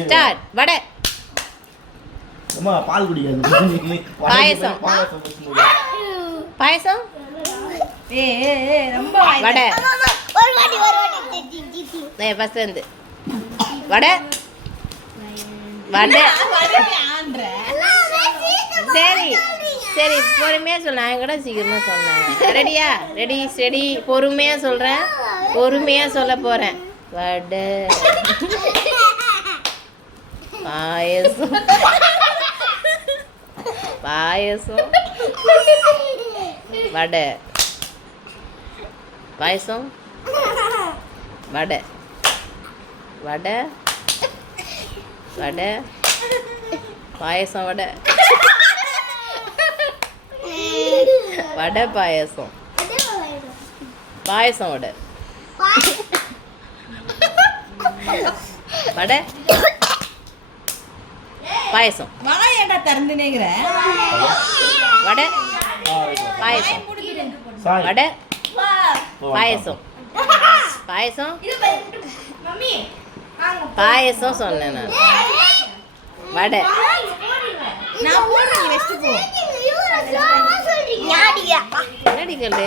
Start. வடை. அம்மா பால் குடிக்காது. பாயசம். பாயசம். ரொம்ப வடை. ஒரு வாட்டி ஃபர்ஸ்ட் வந்து வடை. வடை. சரி சரி பொறுமையாக சொல்ல. நான் கூட சீக்கிரமாக சொன்னேன். ரெடியா? Ready steady. பொறுமையாக சொல்கிறேன். பொறுமையாக சொல்ல போகிறேன். வடை. பாயசம். பாயசம். வடை. பாயசம். வடை. வடை. வடை. பாயசம். வடை. வடை பாயசம். பாயசம் வடை. வடை பாயசம். ஏன்டா திறந்துனேங்கிற வடை பாயசம். வடை பாயசம். பாயசம். பாயசம் சொன்னேன் நான். வடை. நான் போடுறேன், நீ வெஸ்ட் போ. என்னடி கண்டு